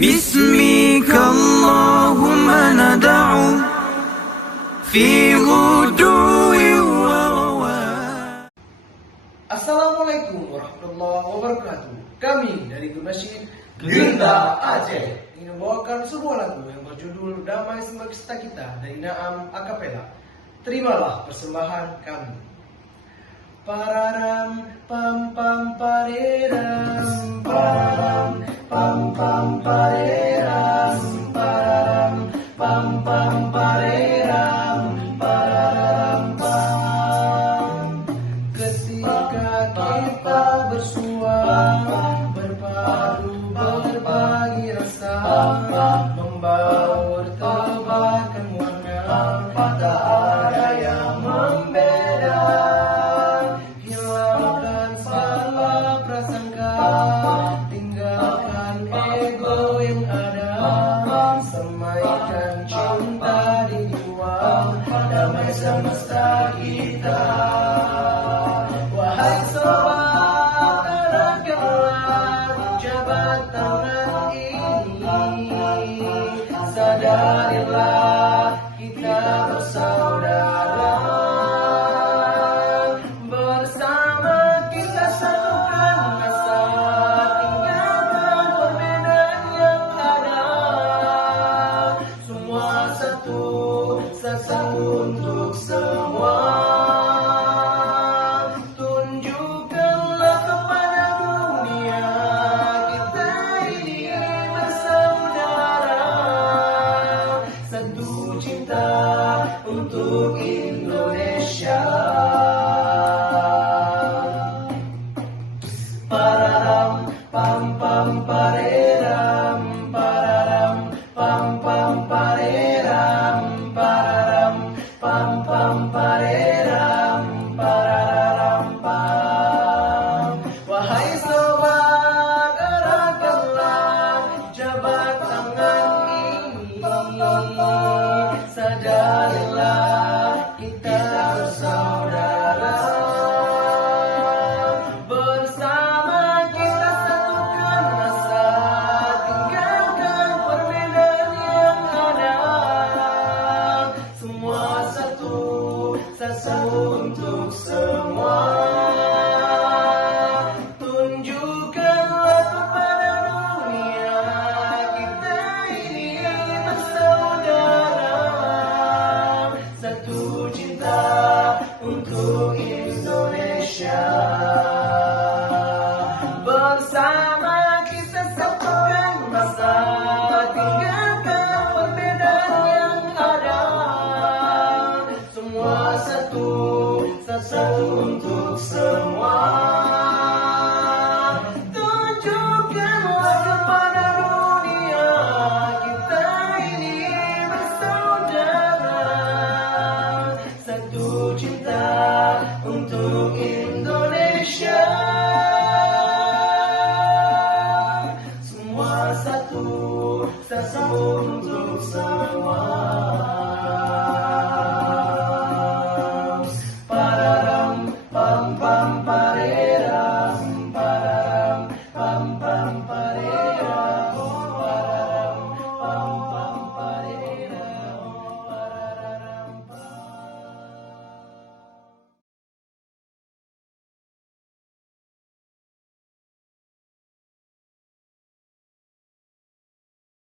باسمك اللهم ندعو في غدو ورواح. Assalamualaikum warahmatullahi wabarakatuh. Kami dari Masjid Gerinda Aceh ingin membawakan sebuah lagu yang berjudul Damai Semesta Kita dari Naam Akapela. Terimalah persembahan kami. Pararam pam pam pareram, pararam pam pam pareram, pararam pam pam pareram, pararam pam. Ketika kita bersua, berpadu berbagi rasa, membaur tebarkan warna, tak ada yang membeda. Hilangkan salah prasangka, tinggalkan ego yang ada, semaikan cinta di jiwa, damai semesta kita. Wahai sobat, eratkanlah jabat tangan ini, sadarilah kita bersaudara. Bersama kita satukan asa, tinggalkan perbedaan yang ada. Semua satu, satu untuk semua. Tunjukkanlah kepada dunia kita ini bersaudara. Satu cinta untuk Indonesia. Pararam pam pam pareram, pararam pam pam pareram, pararam pam pam pareram, pararam pam. Wahai sobat, eratkanlah jabat tangan ini, sadarilah kita bersaudara. Bersama kita satukan asa, tinggalkan perbedaan yang ada. Semua satu, satu untuk semua. Tunjukkanlah kepada dunia kita ini bersaudara. Satu cinta untuk Indonesia. Bersama kita satukan masa, tinggalkan perbedaan yang ada. Semua satu, satu untuk semua. Tunjukkanlah kepada dunia kita ini bersaudara. Satu cinta untuk Indonesia. Semua satu, satu untuk semua.